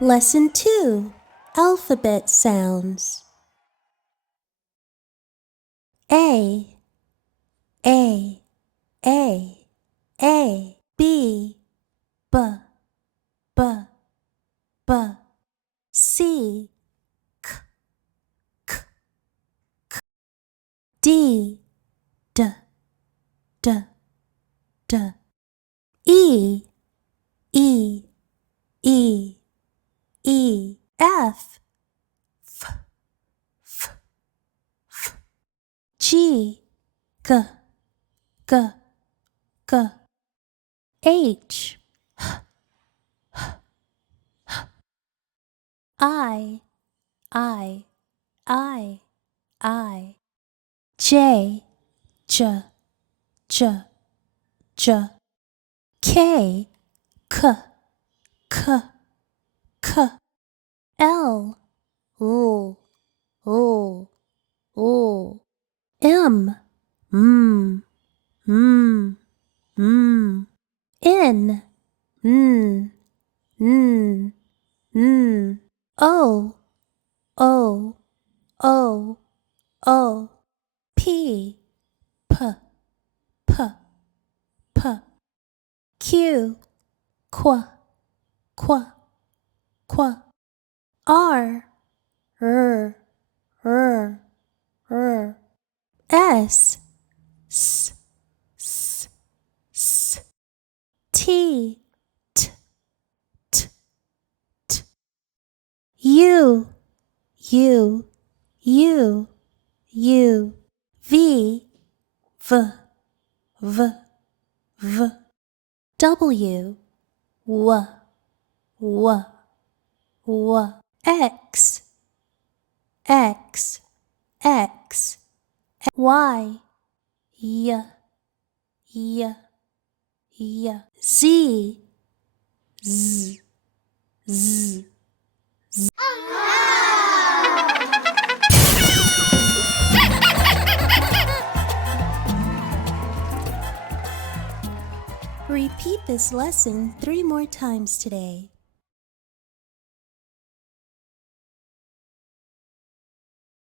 Lesson 2. Alphabet Sounds. A, A, A, A. B, B, B, B. C, K, K, K. D, D, D, D. E, E, E, E. F, F, F, F. G, G, G, G. H, I, I, I. J, J, J, J. K, K, K, K. L, L, L, L. M, M, M, M. N, N, N, N. O, O, O, O. P, P, P, P. Q, Qu, Qu, Qu. R, R, R, R. S, S, S, S. T, T, T, T. U, U, U, U. V, V, V, V. W, W, W, W. X, X, X. Y, Y, Y, Y. Z, Z, Z, Z. Repeat this lesson 3 more times today.